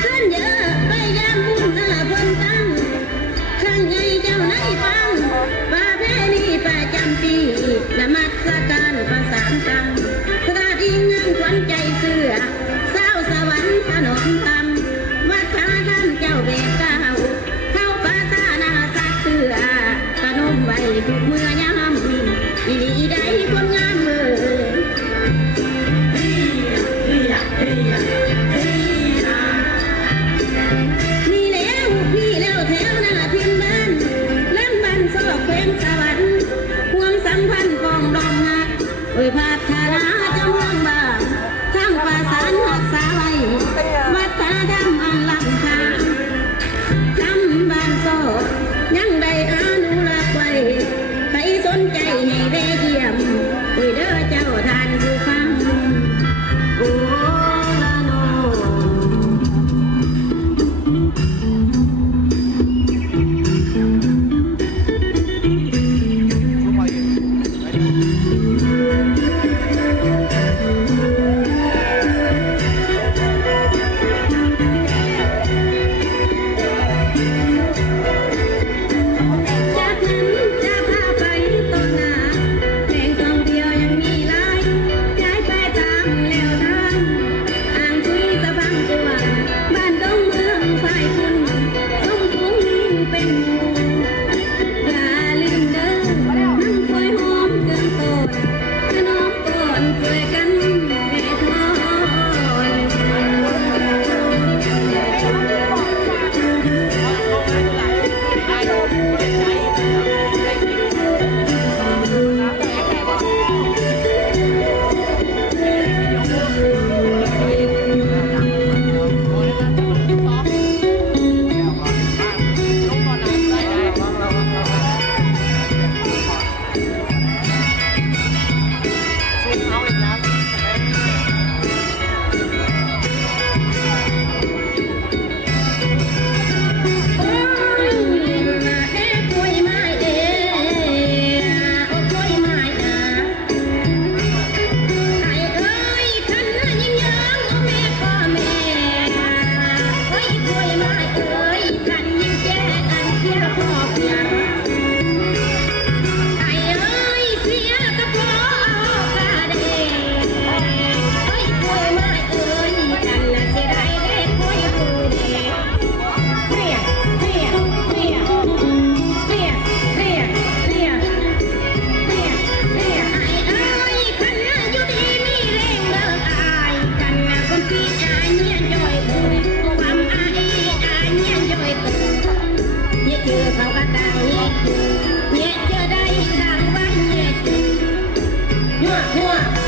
เส้นเยอะไปยามบุญเพิ่นตั้งข้างไงเจ้าในฟังประเพณีประจำปีนมัสการประสานตังกระดิ่งเงินขวัญใจเสือสาวสวรรค์ถนนตำวัดพระท่านเจ้าเบสเก้าเข้าภาษานาสักเสือขนมไว้ทุกเมื่อยามอีดีได้คนงามมือนี่แล้วพี่แล้วแถวหน้าพิมพ์บ้านเล่นบ้านซอกแขวงสวรรค์ความสัมพันธ์กองดองหักโดยพัฒนาจำเรื่องบ้านทั้งประสานรักษาไว้วัฒนธรรมอันล้ำค่าจำบ้านซอกยังได้อนุรักษ์ไว้ใครสนใจให้แวะเยี่ยมโดยเด้อเจ้าทานผู้ฟังโอ้ละโนหัว